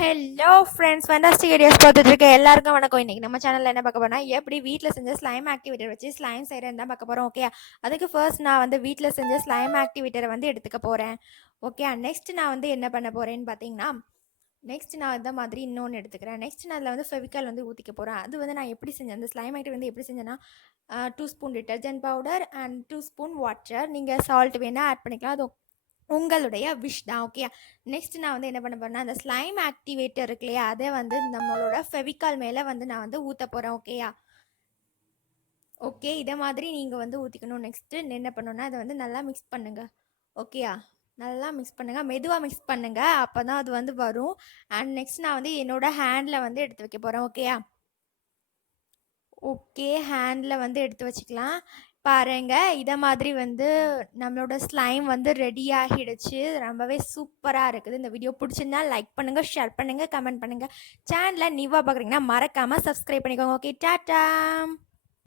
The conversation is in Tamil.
ஹலோ ஃப்ரெண்ட்ஸ், ஃபேண்டாஸ்டிக் ஐடியாஸ் பார்த்துட்டு இருக்க எல்லாருக்கும் வணக்கம். இன்னைக்கு நம்ம சேனலில் என்ன பார்க்க போறோம்னா, எப்படி வீட்டில் செஞ்ச ஸ்லைம் ஆக்டிவேட்டர் வச்சு ஸ்லைம் செய்கிறேன்னு தான் பார்க்க போகிறோம். ஓகே, அதுக்கு ஃபர்ஸ்ட் நான் வந்து வீட்டில் செஞ்ச ஸ்லைம் ஆக்டிவேட்டரை வந்து எடுத்துக்க போகிறேன். ஓகே, நெக்ஸ்ட் நான் வந்து என்ன பண்ண போகிறேன்னு பார்த்தீங்கன்னா, நெக்ஸ்ட் நான் இந்த மாதிரி இன்னொன்று எடுத்துக்கிறேன். நெக்ஸ்ட் நான் அதில் வந்து ஃபெவிக்கால் வந்து ஊற்றிக்க போகிறேன். அது வந்து நான் எப்படி செஞ்சேன், அந்த ஸ்லைம் ஆக்டிவேட்டர் வந்து எப்படி செஞ்சேன்னா, 2 spoon detergent powder and 2 spoon water. நீங்கள் சால்ட் வேணால் ஆட் பண்ணிக்கலாம், அது உங்களுடைய விஷ் தான். ஓகே, நெக்ஸ்ட் நான் வந்து என்ன பண்ண போறேன்னா, அந்த ஸ்லைம் ஆக்டிவேட்டர் இருக்கு இல்லையா, அதை வந்து நம்மளோட ஃபெவிகால் மேலே வந்து நான் வந்து ஊற்ற போகிறேன். ஓகேயா, ஓகே, இதை மாதிரி நீங்கள் வந்து ஊற்றிக்கணும். நெக்ஸ்ட்டு என்ன பண்ணணும்னா, அதை வந்து நல்லா மிக்ஸ் பண்ணுங்க. ஓகேயா, நல்லா மிக்ஸ் பண்ணுங்க, மெதுவாக மிக்ஸ் பண்ணுங்க, அப்போ தான் அது வந்து வரும். அண்ட் நெக்ஸ்ட் நான் வந்து என்னோட ஹேண்டில் வந்து எடுத்து வைக்க போகிறேன். ஓகேயா, ஓகே, ஹேண்டில் வந்து எடுத்து வச்சுக்கலாம். பாருங்க, இதை மாதிரி வந்து நம்மளோட ஸ்லைம் வந்து ரெடி ஆகிடுச்சு. ரொம்பவே சூப்பராக இருக்குது. இந்த வீடியோ பிடிச்சிருந்தா லைக் பண்ணுங்கள், ஷேர் பண்ணுங்கள், கமெண்ட் பண்ணுங்கள். சேனலை நியூவாக பார்க்குறீங்கன்னா மறக்காமல் சப்ஸ்கிரைப் பண்ணிக்கோங்க. Okay, tata.